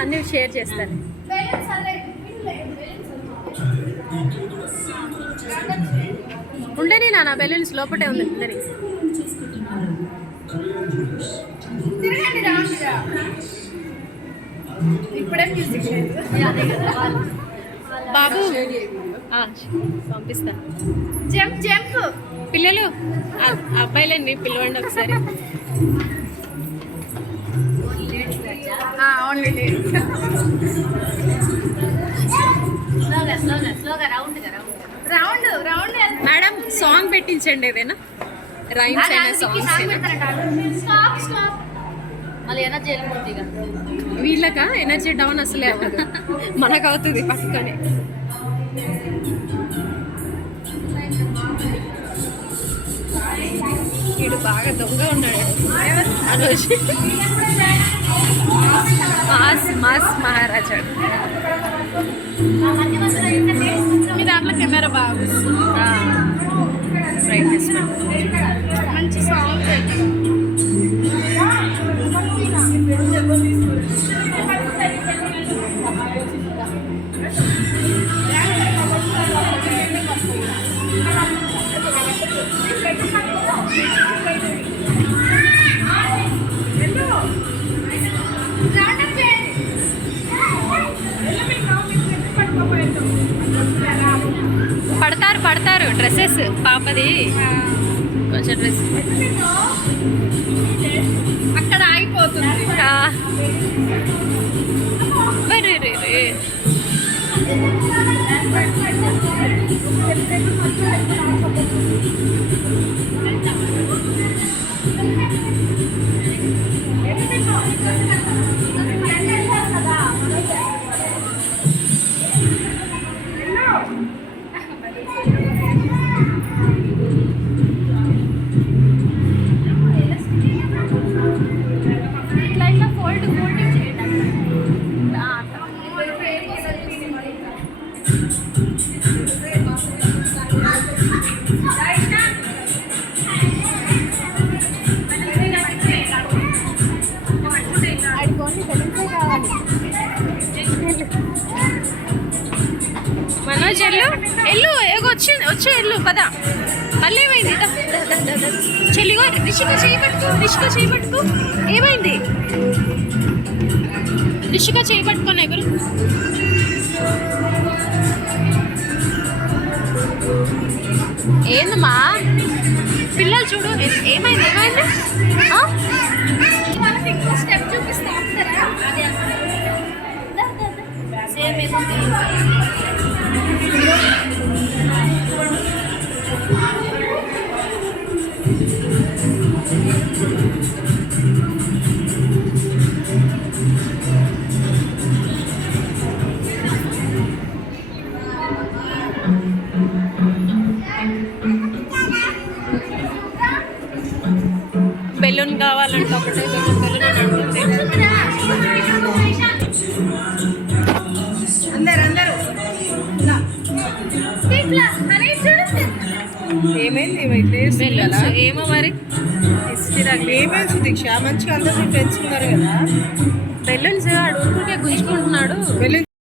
అన్నీ షేర్ చేస్తాను. ఉండని నాన్న బెలూన్స్ లోపటే ఉంది ఉండని. బాబు పంపిస్తా. జంప్ జంప్ పిల్లలు అబ్బాయిలండి పిలవండి ఒకసారి. మేడం సాంగ్ పెట్టించండి ఏదైనా రైమ్స్ అయినా సాంగ్స్. మళ్ళీ ఎనర్జీ వెళ్ళిపోతుంది. వీళ్ళక ఎనర్జీ డౌన్ అసలే అవ్వదు, మనకు అవుతుంది పక్కనే. వీడు బాగా దొంగ ఉన్నాడు అనుష్. మాస్ మహారాజా. మీ దాంట్లో కెమెరా బాగా బ్రైట్నెస్ మంచి సాంగ్స్ అయితే. పడతారు డ్రెస్సెస్ పాపది కొంచెం డ్రెస్ అక్కడ ఆగిపోతుంది. మనోజ్ ఎల్లు వచ్చే ఎల్లు పద. మళ్ళీ ఏమైంది చెల్లిగో రిషిక చేయబట్టుకో. ఏమైంది రిషిక చేయబట్టుకోని ఎగురు. ఏందమ్మా పిల్లలు చూడు ఏమైంది స్టెప్ చూపిస్తా. బెలూన్ కావాలంటే ఒకటే బెలూన్ అని అంటుంది. ఏమైంది ఏమో మరి ఏమైంది దీక్ష? మంచిగా అందరూ ఫ్రెండ్స్ ఉన్నారు కదా. బెలూన్స్ ఊరికే గుంజుకుంటున్నాడు. బెలూన్స్